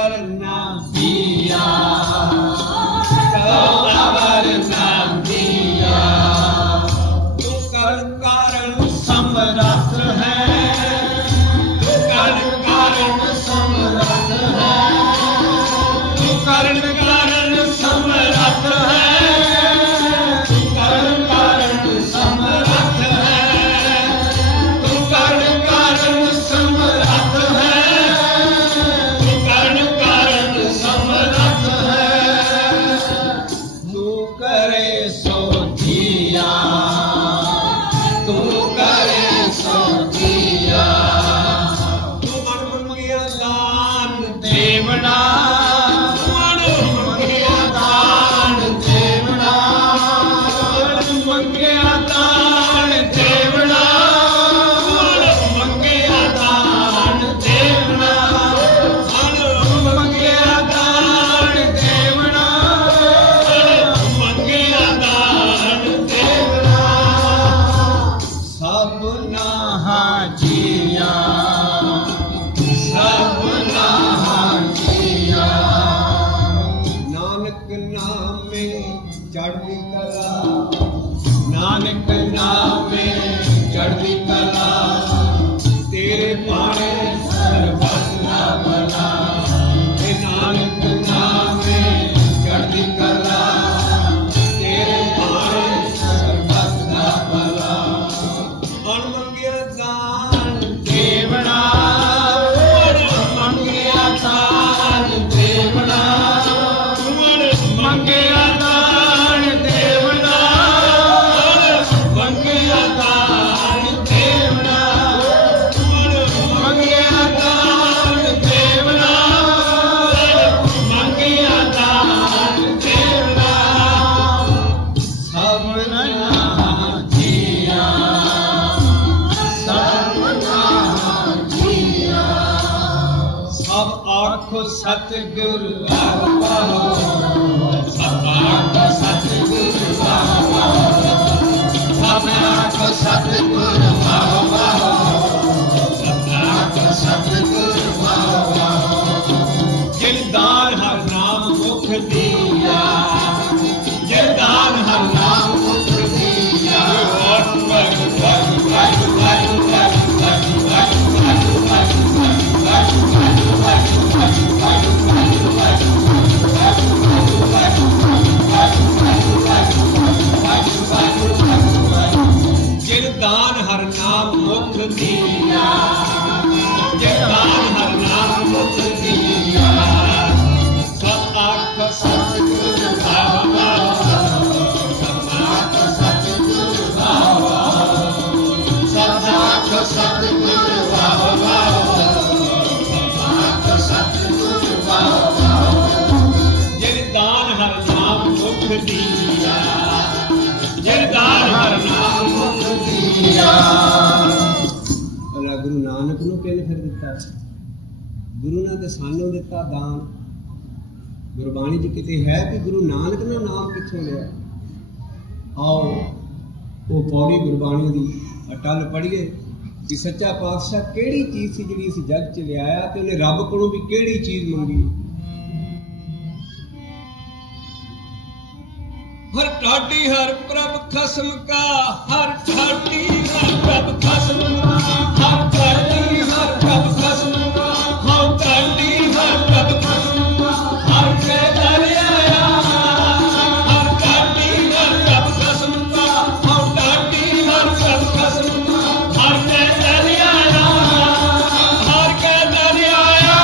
अवर न दिया, तो अवर न दिया। तू कर कारण समरथ है, तू कर कारण समरथ है, तू कर कारण समरथ है, तू कर कारण समरथ है, तू कर कारण समरथ है, तू कर कारण समरथ है। तू करे सो जिया, तू करे सो जिया। तू मन मंगिया दान देवना, मन मंगिया दान देवना, मन मंगिया दान देवना, मन मंगिया दान देवना, मन मंगिया दान देवना, मन मंगिया दान देवना। सब नाहा जिया, सब नाहा जिया। नानक नामे चढ़ती कला, नानक नामे चढ़ती कला, तेरे पाने सर्वस ना भला। हे नानक नामे चढ़ती कला, तेरे पाने सर्वस ना भला। मन मंगिया दान देवना, मन मंगिया दान देवना, मन मंगिया दान देवना, मन मंगिया दान देवना, मन मंगिया दान देवना, मन मंगिया दान देवना। सब नाहा जिया, सब नाहा जिया। सब आखो सतगुरु आहो, सब आखो सतगुरु आहो, सब आखो सतगुरु आहो, सब आखो सतगुरु आहो। जिन दान हर नाम मुख दिया, जिन दान हर नाम मुख दिया। जिन दान हर नाम मुख दिया, जिन दान हर नाम मुख दिया। सब आख सतगुरु आहो, सब आख सतगुरु आहो, सब आख सतगुरु आहो, सब आख सतगुरु आहो। जिन दान हर नाम मुख दिया, जिन दान हर नाम मुख दिया। गुरु नानक ਨੂੰ ਕਿਹਨੇ ਫਿਰ ਦਿੱਤਾ? ਗੁਰੂ ਨੇ ਤੇ ਸਾਨੂੰ ਦਿੱਤਾ ਦਾਨ। ਗੁਰਬਾਣੀ 'ਚ ਕਿਤੇ ਹੈ ਕਿ ਗੁਰੂ ਨਾਨਕ ਨੇ ਨਾਮ ਕਿੱਥੋਂ ਲਿਆ? ਆਓ ਉਹ ਪੌੜੀ ਗੁਰਬਾਣੀ ਦੀ ਅਟਲ ਪੜ੍ਹੀਏ ਕਿ ਸੱਚਾ ਪਾਤਸ਼ਾਹ ਕਿਹੜੀ ਚੀਜ਼ ਸੀ ਜਿਹੜੀ ਇਸ ਜਗ 'ਚ ਲਿਆਇਆ ਤੇ ਉਹਨੇ ਰੱਬ ਕੋਲੋਂ ਵੀ ਕਿਹੜੀ ਚੀਜ਼ ਮੰਗੀ। हर ठाडी हर प्रभ खसम का, हर ठाडी हर प्रभ खसम का, हर ठाडी हर प्रभ खसम का, हर ठाडी हर प्रभ खसम का। हर के दर आया, हर ठाडी हर प्रभ खसम का, हर ठाडी हर प्रभ खसम का। हर के दर आया, हर के दर आया।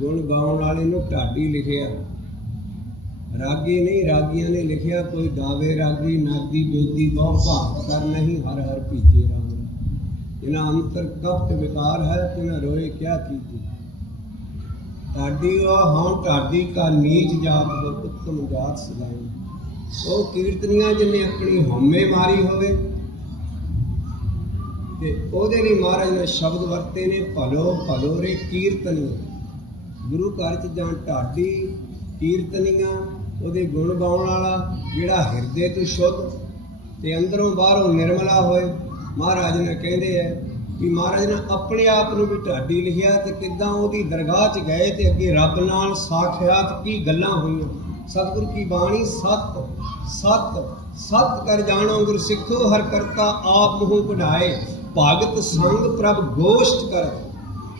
ਗੁਣ ਗਾਉਣ ਵਾਲੇ ਨੂੰ ਢਾਡੀ ਲਿਖਿਆ, ਰਾਗੀ ਨਹੀਂ ਰਾਗੀਆਂ ਨੇ ਲਿਖਿਆ। ਕੋਈ ਗਾਵੇ ਰਾਗੀ ਨਾਦੀ ਬੇਦੀ ਬਹੁ ਭਾਗ ਕਰ ਨਹੀਂ, ਹਰ ਹਰ ਭੀਜੇ ਰਾਮ। ਇਹਨਾਂ ਅੰਤਰ ਕਪਟ ਵਿਕਾਰ ਹੈ, ਤਿਨਾਂ ਰੋਏ ਕਿਆ ਕੀਤੇ। ਢਾਡੀ ਉਹ ਹਾਂ ਢਾਡੀ ਕਾ ਨੀਚ ਜਾਤ ਉੱਤਮ ਜਾਤ ਸਦਾਈ। ਉਹ ਕੀਰਤਨੀਆਂ ਜਿਹਨੇ ਆਪਣੀ ਹਉਮੈ ਮਾਰੀ ਹੋਵੇ ਤੇ ਉਹਦੇ ਲਈ ਮਹਾਰਾਜ ਨੇ ਸ਼ਬਦ ਵਰਤੇ ਨੇ, ਭਲੋ ਭਲੋ ਰੇ ਕੀਰਤਨੀ। ਗੁਰੂ ਘਰ 'ਚ ਜਾਂ ਢਾਡੀ ਕੀਰਤਨੀਆਂ, ਉਹਦੇ ਗੁਣ ਗਾਉਣ ਵਾਲਾ ਜਿਹੜਾ ਹਿਰਦੇ ਤੋਂ ਸ਼ੁੱਧ ਤੇ ਅੰਦਰੋਂ ਬਾਹਰੋਂ ਨਿਰਮਲਾ ਹੋਏ। ਮਹਾਰਾਜ ਨੇ ਕਹਿੰਦੇ ਹੈ ਕਿ ਮਹਾਰਾਜ ਨੇ ਆਪਣੇ ਆਪ ਨੂੰ ਵੀ ਢਾਡੀ ਲਿਖਿਆ ਤੇ ਕਿੱਦਾਂ ਉਹਦੀ ਦਰਗਾਹ 'ਚ ਗਏ ਤੇ ਅੱਗੇ ਰੱਬ ਨਾਲ ਸਾਖਿਆਤ ਕੀ ਗੱਲਾਂ ਹੋਈਆਂ। ਸਤਿਗੁਰ ਕੀ ਬਾਣੀ ਸਤ ਸਤ ਸਤ ਕਰ ਜਾਣੋ ਗੁਰ ਸਿੱਖੋ, ਹਰ ਕਰਤਾ ਆਪ ਮੂੰਹ ਕਢਾਏ, ਭਗਤ ਸੰਗ ਪ੍ਰਭ ਗੋਸ਼ਟ ਕਰ।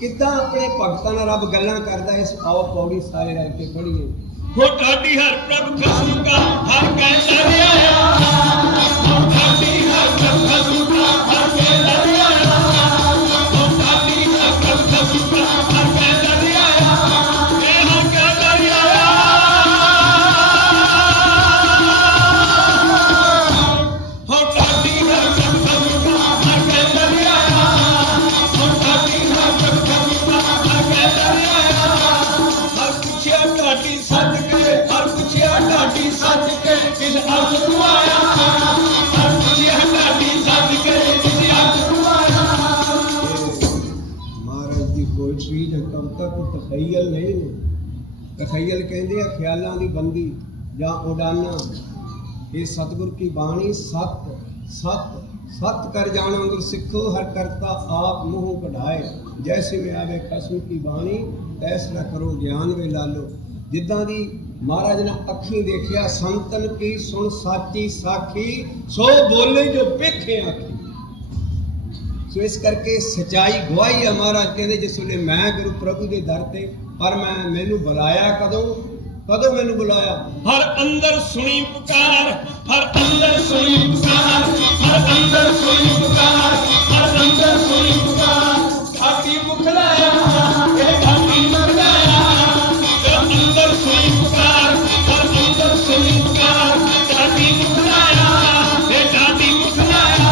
ਕਿੱਦਾਂ ਆਪਣੇ ਭਗਤਾਂ ਨਾਲ ਰੱਬ ਗੱਲਾਂ ਕਰਦਾ। ਇਸ ਆਓ ਪੌੜੀ ਸਾਰੇ ਰਲ ਕੇ ਪੜ੍ਹੀਏ। ਹੋ ਢਾਡੀ ਹਰ ਪ੍ਰਭ ਖਸਮ ਕਾ ਹਰ ਕੈ ਦਰ ਆਇਆ, ਹੋ ਢਾਡੀ ਹਰ ਪ੍ਰਭ ਖਸਮ ਕਾ ਹਰ ਕੈ ਦਰ ਆਇਆ, ਹੋ ਢਾਡੀ ਹਰ ਪ੍ਰਭ ਖਸਮ ਕਾ ਹਰ ਕੈ ਦਰ ਆਇਆ, ਇਹ ਹਰ ਕੈ ਦਰ ਆਇਆ, ਹੋ ਢਾਡੀ ਹਰ ਪ੍ਰਭ ਖਸਮ ਕਾ ਹਰ ਕੈ ਦਰ ਆਇਆ, ਹੋ ਢਾਡੀ ਹਰ ਪ੍ਰਭ ਖਸਮ ਕਾ ਹਰ ਕੈ ਦਰ ਆਇਆ। ਹਰ ਪੁੱਛਿਆ ਢਾਡੀ ਸੱਚ ਕੇ, ਹਰ ਪੁੱਛਿਆ ਢਾਡੀ ਸੱਚ ਕੇ, ਕਿਸ ਅਰਥ ਤੂੰ ਆਇਆ, ਹਰ ਪੁੱਛਿਆ ਢਾਡੀ ਸੱਚ ਕੇ, ਕਿਸ ਅਰਥ ਤੂੰ ਆਇਆ। ਮਹਾਰਾਜ ਦੀ ਪੋਇਟਰੀ ਜਾਂ ਕਵਿਤਾ ਕੋਈ ਤਖਯਲ ਨਹੀਂ ਨੇ। ਤਖਯਲ ਕਹਿੰਦੇ ਆ ਖਿਆਲਾਂ ਦੀ ਬੰਦੀ ਜਾਂ ਉਡਾਨਾ। ਇਹ ਸਤਿਗੁਰ ਕੀ ਬਾਣੀ ਸਤ ਸਤ ਸਤ ਕਰ ਜਾਣੋ ਗੁਰ ਸਿੱਖੋ, ਹਰ ਕਰਤਾ ਆਪ ਮੂੰਹ ਕਢਾਏ, ਜੈਸੇ ਮੈਂ ਆਵੇ ਕਸਮ ਕੀ ਬਾਣੀ ਤੈਸ ਨਾ ਕਰੋ ਗਿਆਨ ਵੇ ਲਾਲੋ। ਜਿੱਦਾਂ ਦੀ ਮਹਾਰਾਜ ਨੇ ਅੱਖੀਂ ਦੇਖਿਆ, ਸੰਤਨ ਕੀ ਸੁਣ ਸਾਚੀ ਸਾਖੀ, ਸੋ ਬੋਲੇ ਜੋ ਵੇਖੇ ਆਖੀ। ਸੋ ਇਸ ਕਰਕੇ ਸਚਾਈ ਗਵਾਹੀ ਆ। ਮਹਾਰਾਜ ਕਹਿੰਦੇ ਜਿਸ ਵੇਲੇ ਮੈਂ ਗੁਰੂ ਪ੍ਰਭੂ ਦੇ ਦਰ ਤੇ, ਪਰ ਮੈਨੂੰ ਬੁਲਾਇਆ ਕਦੋਂ, ਕਦੋਂ ਮੈਨੂੰ ਬੁਲਾਇਆ। ਹਰ ਅੰਦਰ ਸੁਣੀ ਪੁਕਾਰ, ਹਰ ਅੰਦਰ ਸੁਣੀ ਪੁਕਾਰ, ਹਰ ਅੰਦਰ ਸੁਣੀ ਪੁਕਾਰ, ਹਰ ਅੰਦਰ ਸੁਣੀ ਪੁਕਾਰ। ਢਾਡੀ ਮੁਖ ਲਾਇਆ, ਇਹ ਢਾਡੀ ਮੁਖ ਲਾਇਆ, ਹਰ ਅੰਦਰ ਸੁਣੀ ਪੁਕਾਰ, ਹਰ ਅੰਦਰ ਸੁਣੀ ਪੁਕਾਰ। ਢਾਡੀ ਮੁਖ ਲਾਇਆ, ਇਹ ਢਾਡੀ ਮੁਖ ਲਾਇਆ,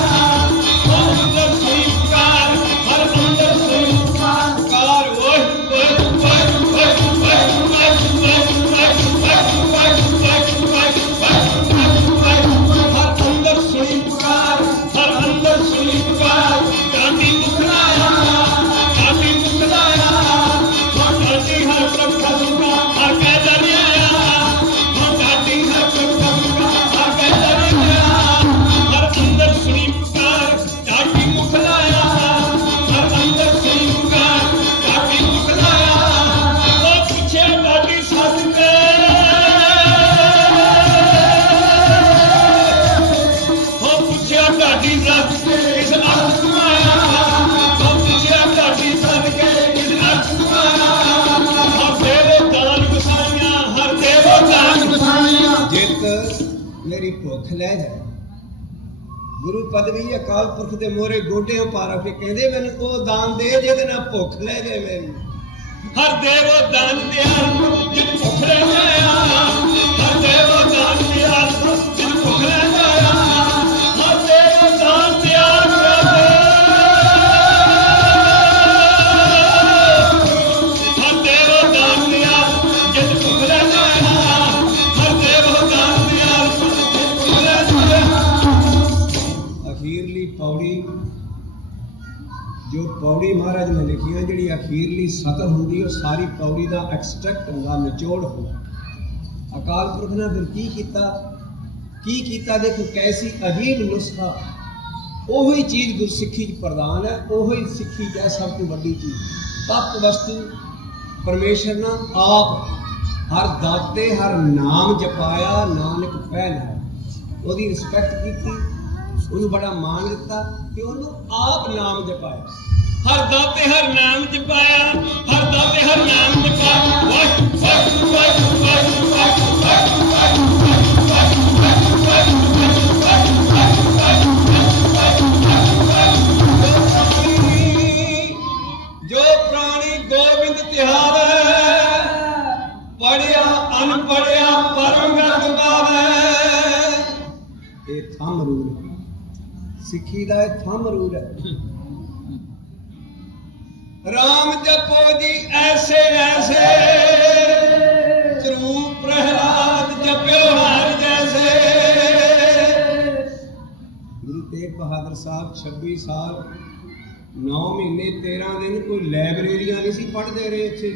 ਹਰ ਅੰਦਰ ਸੁਣੀ ਪੁਕਾਰ, ਹਰ ਅੰਦਰ ਸੁਣੀ ਪੁਕਾਰ। ਪੁਕਾਰ ਓਏ ਓਏ ਓਏ ਓਏ ਓਏ ਓਏ ਹਰ ਅੰਦਰ ਸੁਣੀ ਪੁਕਾਰ, ਹਰ ਅੰਦਰ ਸੁਣੀ ਪੁਕਾਰ। ਢਾਡੀ ਮੁਖ ਲਾਇਆ, ਢਾਡੀ ਮੁਖ ਲਾਇਆ, ਹੋ ਢਾਡੀ ਹਰ ਪ੍ਰਭ ਖਸਮ ਕਾ ਹਰ ਕੈ ਦਰ ਆਇਆ, ਹੋ ਢਾਡੀ ਹਰ ਪ੍ਰਭ ਖਸਮ ਕਾ ਹਰ ਕੈ ਦਰ ਆਇਆ। ਹਰ ਅੰਦਰ ਸੁਣੀ ਪੁਕਾਰ, ਢਾਡੀ ਮੁਖ ਲਾਇਆ, ਹਰ ਅੰਦਰ ਸੁਣੀ ਪੁਕਾਰ, ਢਾਡੀ ਮੁਖ ਲਾਇਆ। ਉਹ ਪੁੱਛਿਆ ਢਾਡੀ ਸੱਚ ਕੇ, ਹੋ ਪੁੱਛਿਆ ਢਾਡੀ ਸੱਚ ਕੇ, ਕਿਸ ਅਰਥ ਤੂੰ ਆਇਆ, ਹੋ ਪੁੱਛਿਆ ਢਾਡੀ ਸੱਚ ਕੇ, ਕਿਸ ਅਰਥ ਤੂੰ ਆਇਆ। ਹਰ ਦੇਵੋ ਦਾਨ ਗੁਸਾਈਆਂ, ਹਰ ਦੇਵੋ ਦਾਨ ਗੁਸਾਈਆਂ। ਜਿਤ ਮੇਰੀ ਭੁੱਖ ਲੈ ਜਾਏ। ਗੁਰੂ ਪਦਵੀ ਅਕਾਲ ਪੁਰਖ ਦੇ ਮੋਹਰੇ ਗੋਡਿਆਂ ਪਾ ਰੱਖ ਕੇ ਕਹਿੰਦੇ ਮੈਨੂੰ ਉਹ ਦਾਨ ਦੇ ਜਿਹਦੇ ਨਾਲ ਭੁੱਖ ਲੈ ਜਾਏ ਮੇਰੀ। ਹਰ ਦੇਵੋ ਦਾਨ ਦਿਆਲ ਜਿਨ ਭੁੱਖ ਲੈ ਜਾਇਆ, ਹਰ ਦੇਵੋ ਦਾਨ ਦਿਆਲ ਜਿਨ ਭੁੱਖ ਲੈ ਜਾਇਆ, ਹਰ ਦੇਵੋ ਦਾਨ ਦਿਆਲ ਹਰ ਦੇਵੋ ਦਾਨ ਦਿਆਲ ਜਿਨ ਭੁੱਖ ਲੈ ਜਾਇਆ, ਹਰ ਦੇਵੋ ਦਾਨ ਦਿਆਲ ਜਿਨ ਭੁੱਖ ਲੈ ਜਾਇਆ। ਅਖੀਰਲੀ ਪੌੜੀ ਜੋ ਪੌੜੀ ਮਹਾਰਾਜ ਨੇ ਲਿਖੀਆਂ, ਜਿਹੜੀ ਅਖੀਰਲੀ ਸਤਰ ਹੁੰਦੀ ਉਹ ਸਾਰੀ ਪੌੜੀ ਦਾ ਐਕਸਟ੍ਰੈਕਟ ਹੁੰਦਾ, ਨਿਚੋੜ ਹੁੰਦਾ। ਅਕਾਲ ਪੁਰਖ ਨੇ ਫਿਰ ਕੀ ਕੀਤਾ ਦੇਖੋ ਕੈਸੀ ਅਜੀਬ ਨੁਸਖਾ। ਉਹੀ ਚੀਜ਼ ਗੁਰਸਿੱਖੀ 'ਚ ਪ੍ਰਦਾਨ ਹੈ, ਉਹੀ ਸਿੱਖੀ 'ਚ ਹੈ ਸਭ ਤੋਂ ਵੱਡੀ ਚੀਜ਼। ਤਤ ਵਸਤੂ ਪਰਮੇਸ਼ਰ ਨਾ ਆਪ, ਹਰ ਦਾਤੇ ਹਰ ਨਾਮ ਜਪਾਇਆ, ਨਾਨਕ ਪਹਿਲ ਹੈ। ਉਹਦੀ ਰਿਸਪੈਕਟ ਕੀਤੀ, ਉਹਨੂੰ ਬੜਾ ਮਾਣ ਦਿੱਤਾ ਕਿ ਉਹਨੂੰ ਆਪ ਨਾਮ ਜਪਾਇਆ। ਹਰ ਦਾਤੇ ਹਰ ਨਾਮ ਜਪਾਇਆ, ਹਰ ਦਾਤੇ ਹਰ ਨਾਮ ਜਪਾਇਆ। ਵਾਹਿ ਵਾਹਿ ਵਾਹਿ ਵਾਹਿ ਵਾਹਿ ਜੋ ਪ੍ਰਾਣੀ ਗੋਬਿੰਦ ਤਿਹਾਵੇ, ਪੜਿਆ ਅਨਪੜਿਆ ਪਰਮ ਗਤ ਗਾਵੇ। ਇਹ ਥੰਮ ਰੂਲ ਹੈ, ਸਿੱਖੀ ਦਾ ਇਹ ਥੰਮ ਰੂਲ ਹੈ। ਰਾਮ ਜਪੋ ਜੀ ਐਸੇ ਐਸੇ, ਧਰੂ ਪ੍ਰਹਿਲਾਦ ਜਪਿਓ ਹਰ ਜੈਸੇ। ਗੁਰੂ ਤੇਗ ਬਹਾਦਰ ਸਾਹਿਬ 26 ਸਾਲ 9 ਮਹੀਨੇ 13 ਦਿਨ ਕੋਈ ਲਾਇਬ੍ਰੇਰੀਆਂ ਨਹੀਂ ਸੀ ਪੜ੍ਹਦੇ ਰਹੇ ਇੱਥੇ।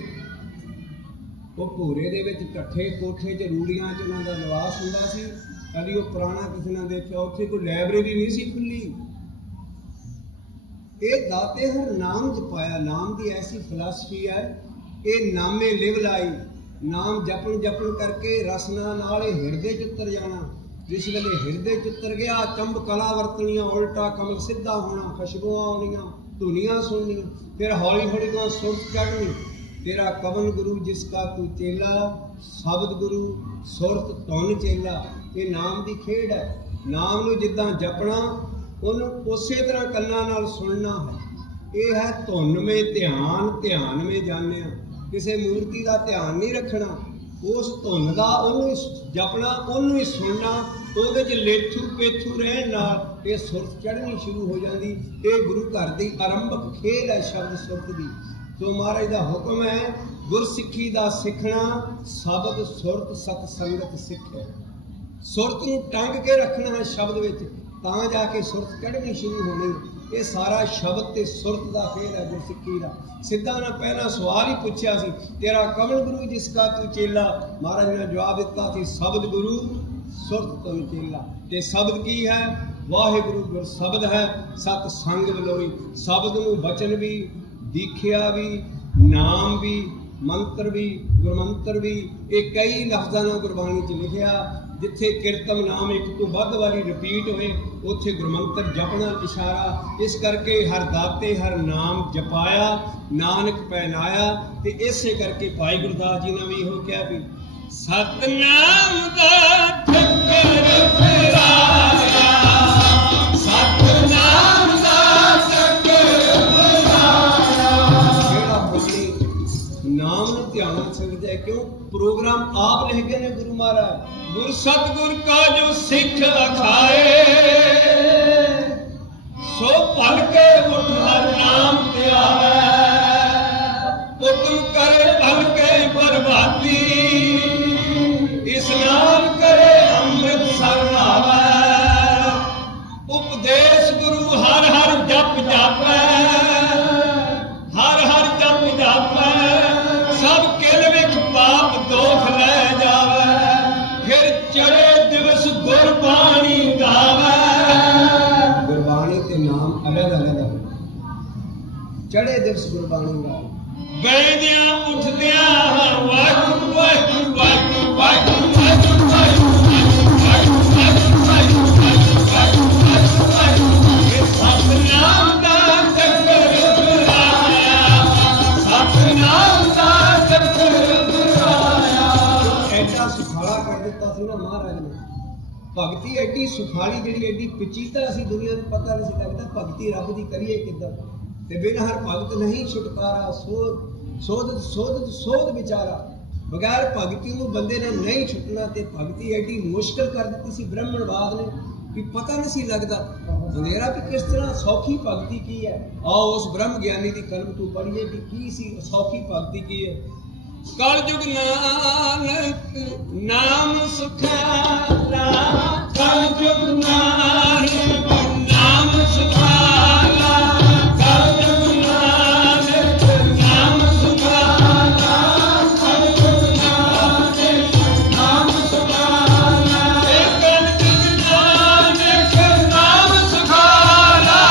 ਉਹ ਭੂਰੇ ਦੇ ਵਿੱਚ ਇਕੱਠੇ ਕੋਠੇ 'ਚ ਰੂੜੀਆਂ 'ਚ ਉਹਨਾਂ ਦਾ ਨਿਵਾਸ ਹੁੰਦਾ ਸੀ। ਕਦੀ ਉਹ ਪੁਰਾਣਾ ਕਿਸੇ ਨੇ ਦੇਖਿਆ, ਉੱਥੇ ਕੋਈ ਲਾਇਬ੍ਰੇਰੀ ਨਹੀਂ ਸੀ ਖੁੱਲੀ। ਇਹ ਦਾਤੇ ਹਰ ਨਾਮ ਜਪਾਇਆ। ਨਾਮ ਦੀ ਐਸੀ ਫਿਲਾਸਫੀ ਹੈ, ਇਹ ਨਾਮੇ ਲਿਵ ਲਾਈ। ਨਾਮ ਜਪਣ ਜਪਣ ਕਰਕੇ ਰਸਨਾ ਨਾਲ ਇਹ ਹਿਰਦੇ 'ਚ ਉਤਰ ਜਾਣਾ। ਜਿਸ ਵੇਲੇ ਹਿਰਦੇ 'ਚ ਉਤਰ ਗਿਆ, ਚੰਬ ਕਲਾ ਵਰਤਣੀਆਂ, ਉਲਟਾ ਕਮਲ ਸਿੱਧਾ ਹੋਣਾ, ਖੁਸ਼ਬੂਆਂ ਆਉਣੀਆਂ, ਧੁਨੀਆਂ ਸੁਣਨੀਆਂ, ਫਿਰ ਹੌਲੀ ਹੌਲੀ ਤੋਂ ਸੁਰਤ ਚੜ੍ਹਨੀ। ਤੇਰਾ ਕਵਨ ਗੁਰੂ ਜਿਸ ਕਾ ਤੂੰ ਚੇਲਾ, ਸ਼ਬਦ ਗੁਰੂ ਸੁਰਤ ਧੁਨ ਚੇਲਾ। ਇਹ ਨਾਮ ਦੀ ਖੇਡ ਹੈ। ਨਾਮ ਨੂੰ ਜਿੱਦਾਂ ਜਪਣਾ, ਉਹਨੂੰ ਉਸੇ ਤਰ੍ਹਾਂ ਕੰਨਾਂ ਨਾਲ ਸੁਣਨਾ ਹੈ। ਇਹ ਹੈ ਧੁਨ ਮੇ ਧਿਆਨ, ਧਿਆਨ ਮੇ ਜਾਣਿਆ। ਕਿਸੇ ਮੂਰਤੀ ਦਾ ਧਿਆਨ ਨਹੀਂ ਰੱਖਣਾ, ਉਸ ਧੁਨ ਦਾ ਉਹਨੂੰ ਹੀ ਜਪਣਾ, ਉਹਨੂੰ ਹੀ ਸੁਣਨਾ। ਉਹਦੇ 'ਚ ਲੇਥੂ ਪੇਥੂ ਰਹਿਣ ਨਾਲ ਇਹ ਸੁਰਤ ਚੜ੍ਹਨੀ ਸ਼ੁਰੂ ਹੋ ਜਾਂਦੀ। ਇਹ ਗੁਰੂ ਘਰ ਦੀ ਆਰੰਭਕ ਖੇਡ ਹੈ ਸ਼ਬਦ ਸੁਰਤ ਦੀ। ਸੋ ਮਹਾਰਾਜ ਦਾ ਹੁਕਮ ਹੈ, ਗੁਰਸਿੱਖੀ ਦਾ ਸਿੱਖਣਾ, ਸ਼ਬਦ ਸੁਰਤ ਸਤ ਸੰਗਤ ਸਿੱਖਿਆ। ਸੁਰਤ ਨੂੰ ਟੰਗ ਕੇ ਰੱਖਣਾ ਹੈ ਸ਼ਬਦ ਵਿੱਚ, ਤਾਂ ਜਾ ਕੇ ਸੁਰਤ ਚੜ੍ਹਨੀ ਸ਼ੁਰੂ ਹੋਣੀ। ਇਹ ਸਾਰਾ ਸ਼ਬਦ ਤੇ ਸੁਰਤ ਦਾ ਖੇਡ ਹੈ ਗੁਰਸਿੱਖੀ ਦਾ। ਸਿੱਧਾ ਨਾ ਪਹਿਲਾਂ ਸਵਾਲ ਹੀ ਪੁੱਛਿਆ ਸੀ, ਤੇਰਾ ਕਵਨ ਗੁਰੂ ਜਿਸ ਕਾ ਤੂੰ ਚੇਲਾ। ਮਹਾਰਾਜ ਨੇ ਜਵਾਬ ਦਿੱਤਾ ਸੀ, ਸ਼ਬਦ ਗੁਰੂ ਸੁਰਤ ਤੂੰ ਚੇਲਾ। ਤੇ ਸ਼ਬਦ ਕੀ ਹੈ? ਵਾਹਿਗੁਰੂ ਗੁਰ ਸ਼ਬਦ ਹੈ, ਸਤ ਸੰਗ ਬਲੋਈ। ਸ਼ਬਦ ਨੂੰ ਬਚਨ ਵੀ, ਦੀਖਿਆ ਵੀ, ਨਾਮ ਵੀ, ਮੰਤਰ ਵੀ, ਗੁਰਮੰਤਰ ਵੀ। ਇਹ ਕਈ ਲਫ਼ਜ਼ਾਂ ਨਾਲ ਗੁਰਬਾਣੀ 'ਚ ਲਿਖਿਆ। ਜਿੱਥੇ ਕੀਰਤਮ ਨਾਮ ਇੱਕ ਤੋਂ ਵੱਧ ਵਾਰੀ ਰਿਪੀਟ ਹੋਏ, ਉੱਥੇ ਗੁਰਮੰਤਰ ਜਪਣਾ ਇਸ਼ਾਰਾ। ਇਸ ਕਰਕੇ ਹਰ ਦਾਤੇ ਹਰ ਨਾਮ ਜਪਾਇਆ, ਨਾਨਕ ਪਹਿਨਾਇਆ। ਤੇ ਇਸੇ ਕਰਕੇ ਭਾਈ ਗੁਰਦਾਸ ਜੀ ਨੇ ਵੀ ਇਹੋ ਕਿਹਾ ਵੀ ਸਤਨਾਮ ਦਾ ਠੱਕਰ ਫਿਰਾਇਆ, ਸਤਨਾਮ ਦਾ ਠੱਕਰ ਫਿਰਾਇਆ। ਜਿਹੜਾ ਬੋਲੀ ਨਾਮ ਨੂੰ ਧਿਆਨ ਸਕਦਾ, ਕਿਉਂ? ਪ੍ਰੋਗਰਾਮ ਆਪ ਲਿਖ ਗਏ ਨੇ ਗੁਰੂ ਮਹਾਰਾਜ। ਗੁਰ ਸਤਿਗੁਰ ਕਾ ਜੋ ਸਿੱਖ ਅਖਾਏ, ਸੋ ਭਲ ਕੇ ਉਠ ਹਰ ਨਾਮ ਤੇ ਆਵੇ। ਹੁਕਮ ਕਰੇ ਭਲ ਕੇ ਬਰਬਾਦੀ, ਇਸਨਾਨ ਕਰੇ ਅੰਮ੍ਰਿਤ ਸਰ ਆਵੇ। ਉਪਦੇਸ਼ ਗੁਰੂ ਹਰ ਹਰ ਜਪ ਜਾਪੈ, ਹਰ ਹਰ ਜਪ ਜਾਪੈ। ਸਭ ਕਿਲ ਵਿਖ ਪਾਪ ਦੋਖ ਲੈ ਜਾਵੇ। ਫਿਰ ਚੜੇ ਦਿਵਸ ਗੁਰਬਾਣੀ ਗਾਵੇ। ਗੁਰਬਾਣੀ ਤੇ ਨਾਮ ਅਲੱਗ ਅਲੱਗ ਹੈ। ਚੜੇ ਦਿਵਸ ਗੁਰਬਾਣੀ ਗਾਵੇ। ਬੈਠਦਿਆਂ ਉੱਠਦਿਆਂ ਵਾਹਿਗੁਰੂ ਵਾਹਿਗੁਰੂ ਵਾਹਿਗੁਰੂ ਵਾਹਿਗੁਰੂ ਵਾਹਿਗੁਰੂ ਵਾਹਿਗੁਰੂ ਵਾਹਿਗੁਰੂ ਵਾਹਿਗੁਰੂ। ਸਤਿਨਾਮ ਦਾ ਚੱਕਰ ਫਿਰਾਇਆ, ਸਤਿਨਾਮ ਦਾ ਚੱਕਰ ਫਿਰਾਇਆ। ਐਡਾ ਸੁਖਾਲਾ ਕਰ ਦਿੱਤਾ ਸੀ ਨਾ ਮਹਾਰਾਜ ਨੇ। ਭਗਤੀ ਐਡੀ ਸੁਖਾਲੀ, ਜਿਹੜੀ ਐਡੀ ਪਚੀਤਾ ਸੀ, ਦੁਨੀਆ ਨੂੰ ਪਤਾ ਨਹੀਂ ਸੀ ਲੱਗਦਾ ਭਗਤੀ ਰੱਬ ਦੀ ਕਰੀਏ ਕਿੱਦਾਂ। ਤੇ ਬਿਨ ਹਰ ਭਗਤ ਨਹੀਂ ਛੁਟਕਾਰਾ, ਸੋਧ ਵਿਚਾਰਾ। ਬਗੈਰ ਭਗਤੀ ਨੂੰ ਬੰਦੇ ਨੇ ਨਹੀਂ ਛੁੱਟਣਾ। ਤੇ ਭਗਤੀ ਐਡੀ ਮੁਸ਼ਕਲ ਕਰ ਦਿੱਤੀ ਸੀ ਬ੍ਰਹਮਣਵਾਦ ਨੇ ਕਿ ਪਤਾ ਨਹੀਂ ਸੀ ਲੱਗਦਾ ਅੰਧੇਰਾ ਵੀ ਕਿਸ ਤਰ੍ਹਾਂ। ਸੌਖੀ ਭਗਤੀ ਕੀ ਹੈ? ਆਓ ਉਸ ਬ੍ਰਹਮ ਗਿਆਨੀ ਦੀ ਕਲਮ ਤੋਂ ਪੜ੍ਹੀਏ ਕਿ ਕੀ ਸੀ ਸੌਖੀ ਭਗਤੀ ਕੀ ਹੈ। ਕਲਯੁਗ ਨਾਨਕ ਨਾਮ ਸੁਖਾਲਾ, ਕਲਯੁਗ ਨਾਨਕ ਨਾਮ ਸੁਖਾਲਾ, ਕਲਯੁਗ ਨਾਨਕ ਨਾਮ ਸੁਖਾਲਾ, ਕਲਯੁਗ ਨਾਨਕ ਨਾਮ ਸੁਖਾਲਾ। ਕਲਯੁਗ ਨਾਨਕ ਨਾਮ ਸੁਖਾਲਾ,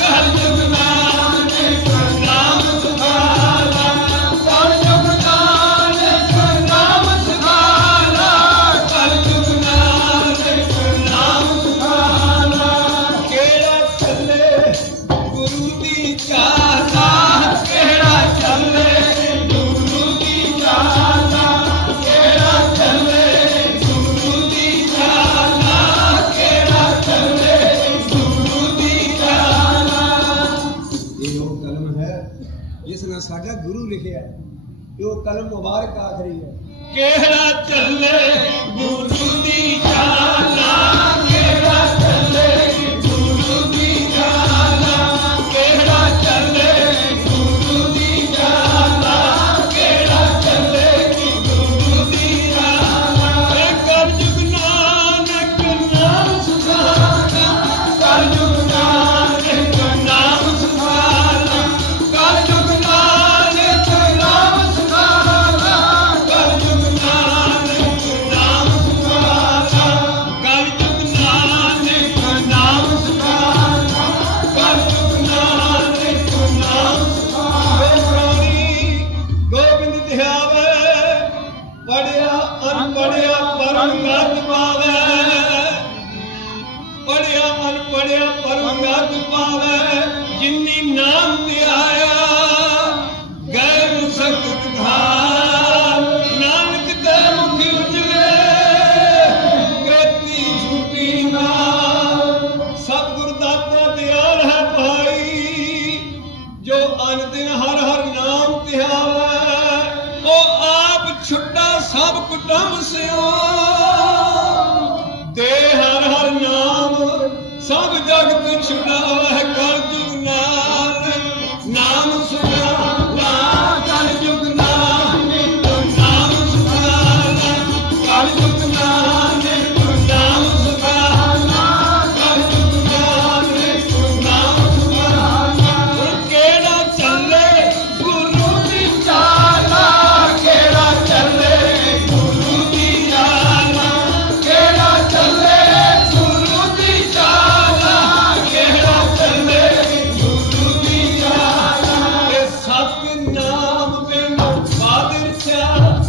ਕਲਯੁਗ ਨਾਨਕ ਨਾਮ ਸੁਖਾਲਾ, ਕਲਯੁਗ ਨਾਨਕ ਨਾਮ ਸੁਖਾਲਾ, ਕਲਯੁਗ ਨਾਨਕ ਨਾਮ ਸੁਖਾਲਾ। ਕਿਹੜਾ ਚੱਲੇ ਗੁਰੂ ਦੀ ਚਾਲਾ, ਕਿਹੜਾ ਚੱਲੇ ਗੁਰੂ ਦੀ ਚਾਲਾ, ਕਿਹੜਾ ਚੱਲੇ ਗੁਰੂ ਦੀ ਚਾਲਾ, ਕਿਹੜਾ ਚੱਲੇ ਗੁਰੂ ਦੀ ਚਾਲਾ। ਇਹ ਉਹ ਕਲਮ ਹੈ ਜਿਸ ਨਾਲ ਸਾਡਾ ਗੁਰੂ ਲਿਖਿਆ। ਇਹ ਉਹ ਕਲਮ ਮੁਬਾਰਕ ਆਖਰੀ ਹੈ। ਕਿਹੜਾ ਚੱਲੇ ਗੁਰੂ ਦੀ ਚਾਲਾ, ਕਿਹੜਾ ਚੱਲੇ ਗੁਰੂ ਦੀ ਚਾਲਾ, ਕਿਹੜਾ ਚੱਲੇ ਗੁਰੂ ਦੀ ਚਾਲਾ, ਕਿਹੜਾ ਚੱਲੇ ਗੁਰੂ ਦੀ ਚਾਲਾ। ਕਲਯੁਗ ਨਾਨਕ ਨਾਮ ਸੁਖਾਲਾ, ਮਨ ਪੜਿਆ ਪਰਮ ਗਤ ਪਾਵੇ ਜਿਨੀ ਨਾਮ ਤੇ ਆਇਆ ਗਏ ਮੁਸਕਤ ਧਾਰ ਨਾਨਕ ਤੇ ਮੁਖ ਉਜਲੇ ਗਤੀ ਛੁਟੀ ਨਾ ਸਤਿਗੁਰ ਦਾਤਾ ਦਿਆਲ ਹੈ ਭਾਈ ਜੋ ਅਨ ਦਿਨ ਹਰ ਹਰ ਨਾਮ ਧਿਆਵੇ ਉਹ ਆਪ ਛੁੱਟਾ ਸਭ ਕੁਟੰਬ ਸਿਓ ਦੇ ਹਰ ਹਰ ਨਾਮ ਸਭ ਜਗਤ ਛੁਡਾਵੇ ਕਲ ਜੁਗ ਨਾਨਕ ਨਾਮ ਸੁਖਾਲਾ ਕਲ ਜੁਗ ਨਾਨਕ ਨਾਮ ਸੁਖਾਲਾ ਕਲ ਜੁਗ ਨਾਨਕ ਨਾਮ ਸੁਖਾਲਾ ਕਲ ਜੁਗ ਨਾਨਕ ਨਾਮ ਸੁਖਾਲਾ ਕਿਹੜਾ ਚੱਲੇ ਗੁਰੂ ਦੀ ਚਾਲਾ ਕਿਹੜਾ ਚੱਲੇ ਗੁਰੂ ਦੀ ਚਾਲਾ ਕਿਹੜਾ ਚੱਲੇ ਗੁਰੂ ਦੀ ਚਾਲਾ ਕਿਹੜਾ ਚੱਲੇ ਗੁਰੂ ਦੀ ਚਾਲਾ ਇਹ ਸਤਿਨਾਮ ਬਿਨ ਬਾਦਰ ਸ਼ਾਹ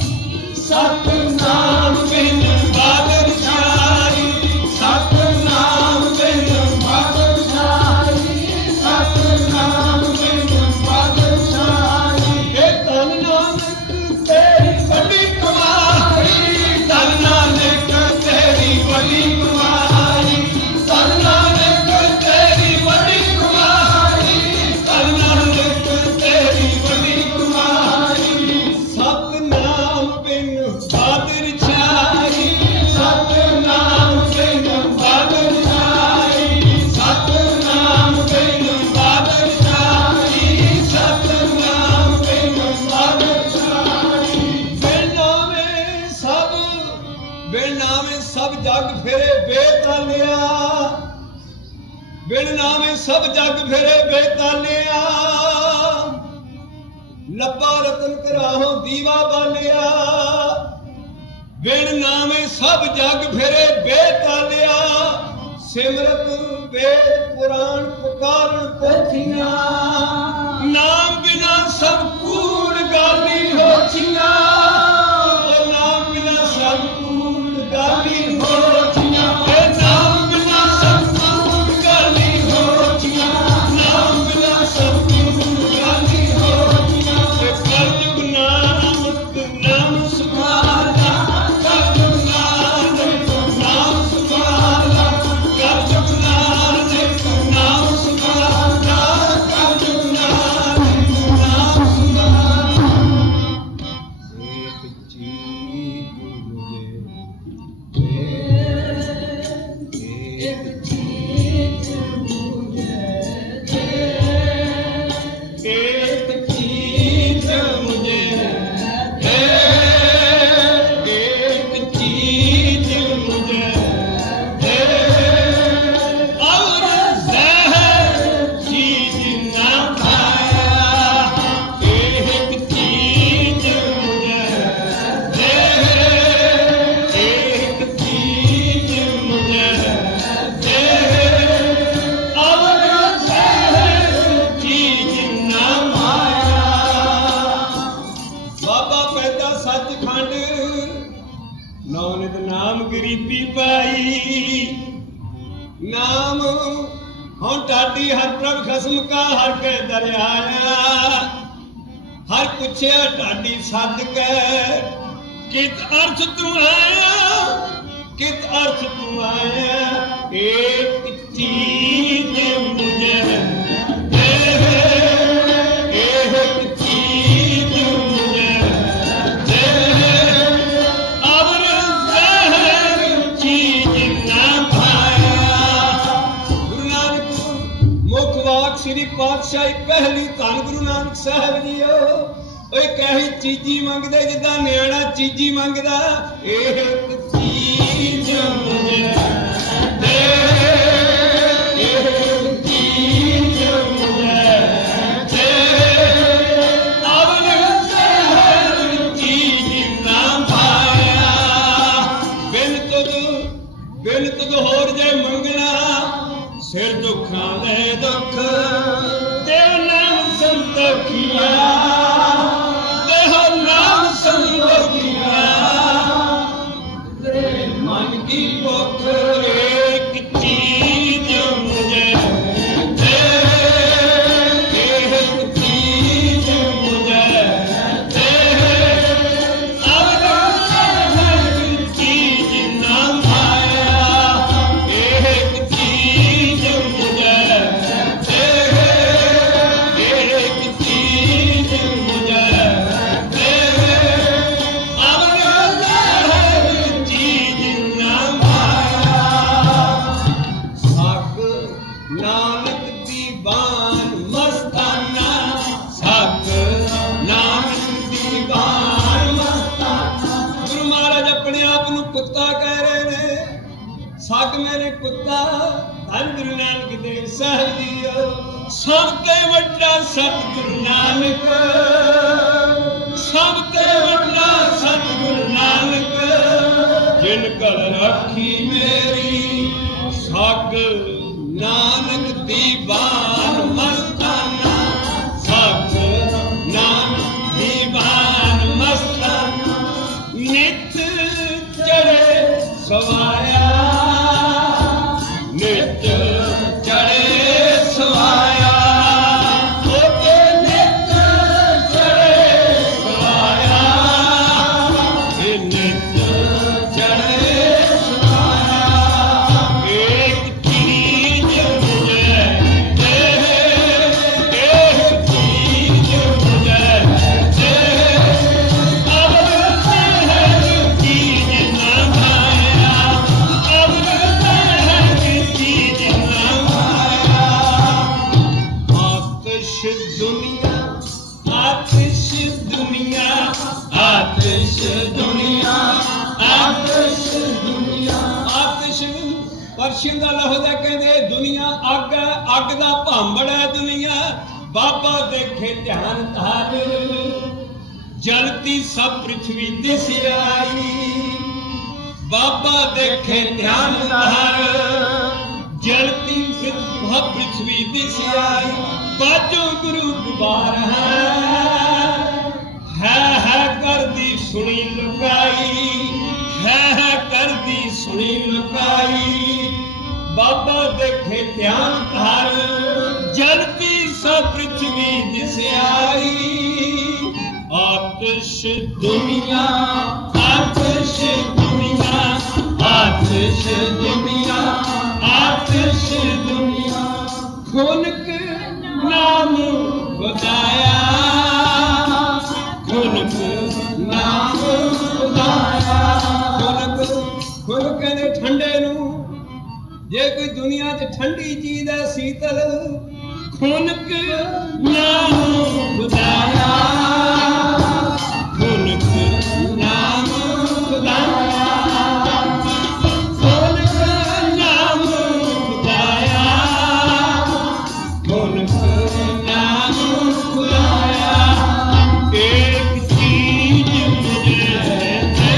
ਸਤਿਨਾਮ ਬਿਨ ਬਾਦਰ ਸ਼ਾਹੀ ਸਤਿਨਾਮ ਬਿਨ ਬਾਦਰ ਸ਼ਾਹੀ ਸਤਿਨਾਮ ਬਿਨ ਬਾਦਰ ਸ਼ਾਹੀ ਇਹ ਧੰਨ ਨਾਨਕ ਤੇਰੀ ਵੱਡੀ ਕਮਾਈ ਧੰਨ ਨਾਨਕ ਤੇਰੀ ਵੱਡੀ ਕਮਾਈ ਧੰਨ ਨਾਨਕ ਤੇਰੀ ਵੱਡੀ ਕਮਾਈ ਧੰਨ ਨਾਨਕ ਤੇਰੀ ਵੱਡੀ ਕਮਾਈ ਸਤਿਨਾਮ ਬਿਨ ਬਾਦਰ ਛਾਈ ਸਤਿਨਾਮ ਬਿਨ ਬਾਦਰ ਛਾਈ ਸਤਿਨਾਮ ਬਿਨ ਬਾਦਰ ਛਾਈ ਸਤਿਨਾਮ ਬਿਨ ਬਾਦਰ ਛਾਈ ਬਿਨ ਨਾਵੇਂ ਸਭ ਜਗ ਫਿਰੇ ਬੇਤਾਲਿਆ ਬਿਨ ਨਾਵੇਂ ਸਭ ਜਗ ਫਿਰੇ ਬੇਤਾਲਿਆ ਲੱਭਾ ਰਤਨ ਕਰਾਹੋਂ ਦੀਵਾ ਬਾਲਿਆ ਬਿਨ ਨਾਵੇਂ ਸਭ ਜਗ ਫਿਰੇ ਬੇਤਾਲਿਆ ਸਿਮਰਤ ਵੇਦ ਪੁਰਾਣ ਪੁਕਾਰਨ ਪੋਥੀਆਂ ਨਾਮ ਬਿਨਾ ਸਭ ਕੂੜ ਗਾਲੀ ਹੋਛੀਆਂ ਉਹ ਨਾਮ ਬਿਨਾ ਸਭ ਕੂੜ ਗਾਲੀ ਹੋਛੀਆਂ ਇਹ ਨਾਮ ਬਿਨਾ ਸਭ ਕੂੜ ਗਾਲੀ ਹੋਛੀਆਂ ਨਾਮ ਬਿਨਾ ਸਭ ਕੂੜ ਗਾਲੀ ਹੋਛੀਆਂ ਤੇ ਕਲਯੁਗ ਨਾਨਕ ਨਾਮ ਸੁਖਾਲਾ ਕਲਯੁਗ ਨਾਨਕ ਨਾਮ ਸੁਖਾਲਾ ਕਲਯੁਗ ਨਾਨਕ ਨਾਮ ਸੁਖਾਲਾ ਕਲਯੁਗ ਨਾਨਕ ਨਾਮ ਸੁਖਾਲਾ एक चीज मुझे एक चीज मुझे एक चीज मुझे दे एक चीज मुझे दे और जहर चीज ना खाया एक चीज मुझे दे एक चीज मुझे दे और जहर चीज ना माया ਬਾਬਾ ਪੈਦਾ ਸੱਚਖੰਡ ਨੌਨਿਤ ਨਾਮ ਗਰੀਬੀ ਪਾਈ ਨਾਮ ਹੁਣ ਢਾਡੀ ਹਰ ਪ੍ਰਭ ਖਸਮ ਕਾ ਹਰ ਕੇ ਦਰਿਆਇਆ ਹਰ ਪੁੱਛਿਆ ਢਾਡੀ ਸੱਦ ਕੇ ਕਿਤ ਅਰਥ ਤੂੰ ਆਇਆ ਕਿਤ ਅਰਥ ਤੂੰ ਆਇਆ ਇੱਕ ਚੀਜ਼ ਮੁਝੇ ਦੇ ਇੱਕ ਚੀਜ਼ ਮੁਝੇ ਦੇ ਅਵਰ ਜ਼ਹਿਰ ਚੀਜ਼ ਨਾ ਪਾਇਆ ਗੁਰੂ ਨਾਨਕ ਮੁੱਖ ਵਾਕ ਸ੍ਰੀ ਪਾਤਸ਼ਾਹੀ ਪਹਿਲੀ ਧੰਨ ਗੁਰੂ ਨਾਨਕ ਸਾਹਿਬ ਜੀਓ ਓਏ ਕਹੀ ਚੀਜੀ ਮੰਗਦੇ ਜਿੱਦਾਂ ਨਿਆਣਾ ਚੀਜੀ ਮੰਗਦਾ ਇਹ ਇੱਕ ਚੀਜ਼ ਮੁਝੇ ਦੇ ਇਹ ਇੱਕ ਚੀਜ਼ ਮੁਝੇ ਦੇ ਅਵਲ ਜ਼ਹਿਰ ਚੀਜ਼ ਨਾ ਪਾਇਆ ਬਿਨ ਤੁਧ ਹੋਰ ਜੇ ਮੰਗਣਾ ਸਿਰ ਦੁੱਖਾਂ ਦੇ ਦੁੱਖ ਤੇ ਨਾਮ ਸੰਤੋਖੀਆ ਦੇਹ ਨਾਮ ਸੰਤੋਖੀਆ ਤੇ ਮਨ ਕੀ ਭੁੱਖ ਇੱਕ ਚੀਜ਼ ਨਾਨਕ ਦੀਵਾਨ ਮਸਤਾਨਾ ਸਤ ਨਾਨਕ ਦੀਵਾਨ ਮਸਤਾਨਾ। ਗੁਰੂ ਮਹਾਰਾਜ ਆਪਣੇ ਆਪ ਨੂੰ ਕੁੱਤਾ ਕਹਿ ਰਹੇ ਨੇ। ਸੱਗ ਮੇਰੇ ਕੁੱਤਾ ਧੰਨ ਗੁਰੂ ਨਾਨਕ ਦੇਵ ਸਾਹਿਬ ਜੀਓ। ਸਭ ਤੇ ਵੱਡਾ ਸਤਿਗੁਰੂ ਨਾਨਕ, ਸਭ ਤੇ ਵੱਡਾ ਸਤਿਗੁਰੂ ਨਾਨਕ, ਜਿਨ ਘਰ ਰੱਖੀ ਮੇਰੀ ਸੱਗ ਨਾਨਕ ਦੀਵਾਨ ਮਸਤਾਨਾ ਸੱਗ ਨਾਨਕ ਦੀਵਾਨ ਮਸਤਾਨਾ। ਨਿਤ ਚੜੇ ਸਵਾਇਆ, ਨਿਤ ਚੜੇ ਸਵਾਇਆ, ਉਹਦੇ ਨਿਤ ਚੜੇ ਸਵਾਇਆ, ਇਹ ਨਿਤ ਚੜੇ ਸਵਾਇਆ। ਏਕ ਚੀਜ਼ ਮੁਝੇ ਦੇ, ਏਕ ਚੀਜ਼ ਮੁਝੇ ਦੇ, ਅਬ ਸਹਿਜ ਚੀਜ਼ ਨਾ ਭਾਇਆ, ਅਬ ਸਹਿਜ ਚੀਜ਼ ਨਾ ਭਾਇਆ। ਆਤਿਸ਼ ਦੁਨੀਆ, ਆਤਿਸ਼ ਦੁਨੀਆ, ਆਤਿਸ਼ ਦੁਨੀਆ, ਆਤਿਸ਼ ਦੁਨੀਆ। ਆਤਿਸ਼ ਪਰਸ਼ੀਅਨ ਦਾ ਲਫ਼ਜ਼ ਹੈ, ਕਹਿੰਦੇ ਦੁਨੀਆ ਅੱਗ ਹੈ, ਅੱਗ ਦਾ ਭਾਂਬੜ ਹੈ ਦੁਨੀਆ। ਬਾਬਾ ਦੇਖੇ ਧਿਆਨ ਧਰ, ਜਲਤੀ ਸਭ ਪ੍ਰਿਥਵੀ ਦਿਸ ਆਈ। ਬਾਬਾ ਦੇਖੇ ਧਿਆਨ ਧਰ, ਜਲਤੀ ਸਭ ਪ੍ਰਿਥਵੀ ਦਿਸ ਆਈ। ਬਾਜੋ ਗੁਰੂ ਦੁਬਾਰ ਹੈ ਕਰਦੀ ਸੁਣੀ ਲੁਕਾਈ, ਹੈ ਕਰਦੀ ਸੁਣੀ ਲੁਕਾਈ। ਬਾਬਾ ਦੇਖੇ ਧਿਆਨ ਧਰ, ਜਲਤੀ ਸਭ ਪ੍ਰਿਥਵੀ ਦਿਸ ਆਈ। ਆਤਿਸ਼ ਦੁਨੀਆ, ਆਤਿਸ਼ ਦੁਨੀਆ, ਆਤਿਸ਼ ਦੁਨੀਆ, ਆਤਿਸ਼ ਦੁਨੀਆ। ਖੁਨਕ ਨਾਮ ਖੁਦਾਇਆ, ਖੁਨਕ ਨਾਮ ਖੁਦਾਇਆ। ਖੁਨਕ ਕਹਿੰਦੇ ਠੰਡੇ ਨੂੰ। ਜੇ ਕੋਈ ਦੁਨੀਆ 'ਚ ਠੰਡੀ ਚੀਜ਼ ਹੈ ਸੀਤਲ, ਖੁਨਕ ਨਾਮ ਖੁਦਾਇਆ, ਖੁਨਕ ਨਾਮ ਖੁਦਾਇਆ, ਖੁਨਕ ਨਾਮ ਖੁਦਾਇਆ, ਖੁਨਕ ਨਾਮ ਖੁਦਾਇਆ। ਏਕ ਚੀਜ਼ ਮੁਝੇ ਦੇ,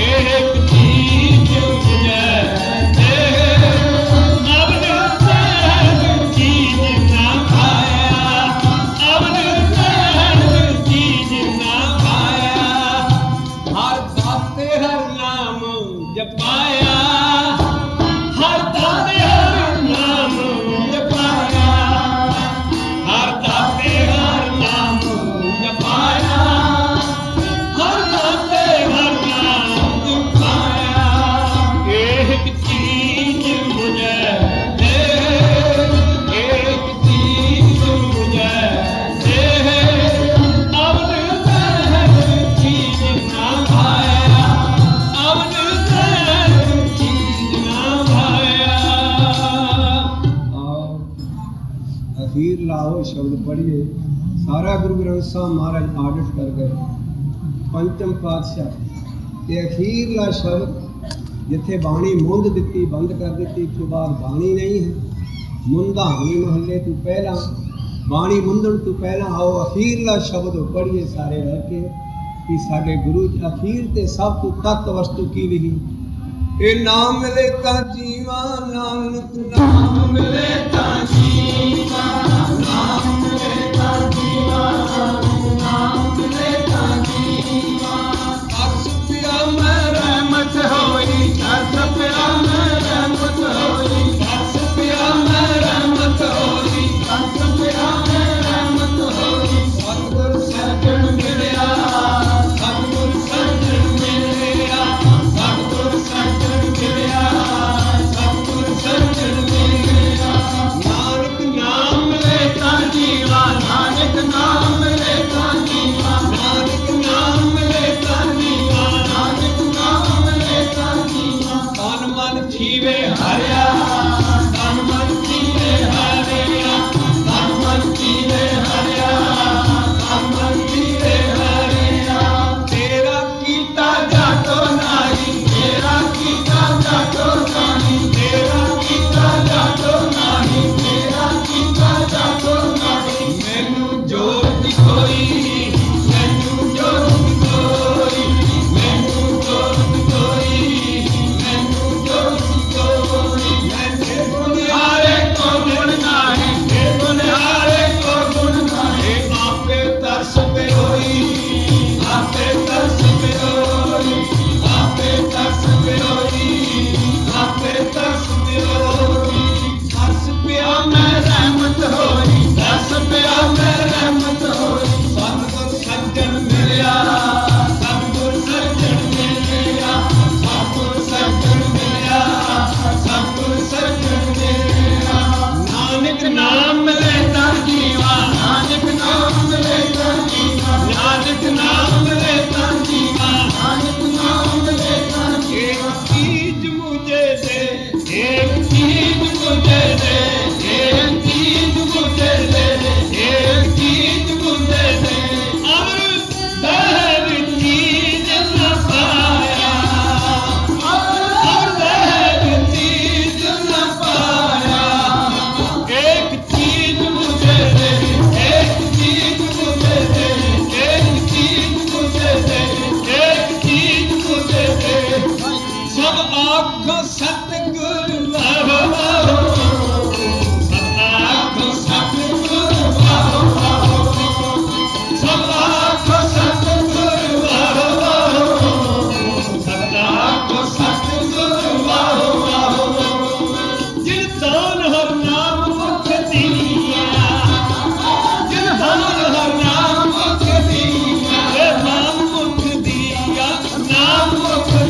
ਏਕ ਚੀਜ਼ ਮੁਝੇ ਦੇ, ਅਬ ਸਹਿਜ ਚੀਜ਼ ਨਾ ਭਾਇਆ, ਅਬ ਸਹਿਜ ਚੀਜ਼ ਨਾ ਭਾਇਆ। ਹਰ ਦਾਤੇ ਹਰ ਨਾਮ ਜਪਾਇਆ, ਹਰ ਦਾਤੇ ਹਰ ਨਾਮ ਜਪਾਇਆ, ਹਰ ਦਾਤੇ ਹਰ ਨਾਮ ਜਪਾਇਆ, ਹਰ ਦਾਤੇ ਹਰ ਨਾਮ ਜਪਾਇਆ। ਏਕ ਚੀਜ਼ ਮੁਝੇ ਦੇ, ਏਕ ਚੀਜ਼ ਮੁਝੇ ਦੇ, ਅਬ ਸਹਿਜ ਚੀਜ਼ ਨਾ ਭਾਇਆ, ਅਬ ਸਹਿਜ ਚੀਜ਼ ਨਾ ਭਾਇਆ। ਆਓ ਅਖੀਰ ਲਾਓ ਸ਼ਬਦ ਪੜ੍ਹੀਏ। ਸਾਰਾ ਗੁਰੂ ਗ੍ਰੰਥ ਸਾਹਿਬ ਮਹਾਰਾਜ ਆਡਿਟ ਕਰ ਗਏ। ਪੰਚਮ ਪਾਤਸ਼ਾਹ ਤੇ ਅਖੀਰਲਾ ਸ਼ਬਦ ਜਿੱਥੇ ਬਾਣੀ ਮੁੰਦ ਦਿੱਤੀ, ਬੰਦ ਕਰ ਦਿੱਤੀ, ਇਸ ਤੋਂ ਬਾਅਦ ਬਾਣੀ ਨਹੀਂ ਹੈ। ਮੁੰਦਾਵਣੀ ਮਹੱਲੇ ਤੋਂ ਪਹਿਲਾਂ, ਬਾਣੀ ਮੁੰਦਣ ਤੋਂ ਪਹਿਲਾਂ ਆਓ ਅਖੀਰਲਾ ਸ਼ਬਦ ਪੜ੍ਹੀਏ ਸਾਰੇ ਰਹਿ ਕੇ ਕਿ ਸਾਡੇ ਗੁਰੂ ਜੀ ਅਖੀਰ ਤੇ ਸਭ ਤੋਂ ਤੱਤ ਵਸਤੂ ਕੀ ਲਿਖੀ। ਇਹ ਨਾਮ ਮਿਲੇ ਤਾਂ ਜੀਵਾ, ਨਾਨਕ ਨਾਮ ਮਿਲੇ ਤਾਂ ਜੀਵਾ, ਨਾਮ ਮਿਲੇ ਤਾਂ ਜੀਵਾ, ਨਾਮ ਮਿਲੇ ਤਾਂ ਜੀਵਾ। ਅਸ ਪਿਆ ਮੈਂ ਰਹਿਮਤ ਹੋਈ, ਅਸ ਪਿਆ ਮੈਂ ਰਹਿਮਤ ਹੋਈ, ਅਸ ਪਿਆ ਮੈਂ ਰਹਿਮਤ ਹੋਈ, ਅਸ ਪਿਆ ਮੈਂ ਰਹਿਮਤ ਹੋਈ। ਸਤਿਗੁਰ ਸੱਜਣ ਮਿਲਿਆ, ਸਤਿਗੁਰ ਸੱਜਣ ਮਿਲਿਆ, ਸਤਿਗੁਰ ਸੱਜਣ ਮਿਲਿਆ, ਸਤਿਗੁਰ ਸੱਜਣ ਮਿਲਿਆ। ਹਰ ਨਾਮ ਮੁਖ ਦੀਆ ਜਿਨ ਹਰ ਨਾਮ ਮੁਖ ਦੀਆ ਨਾਮ ਮੁਖ ਦੀਆ ਨਾਮ ਮੁਖ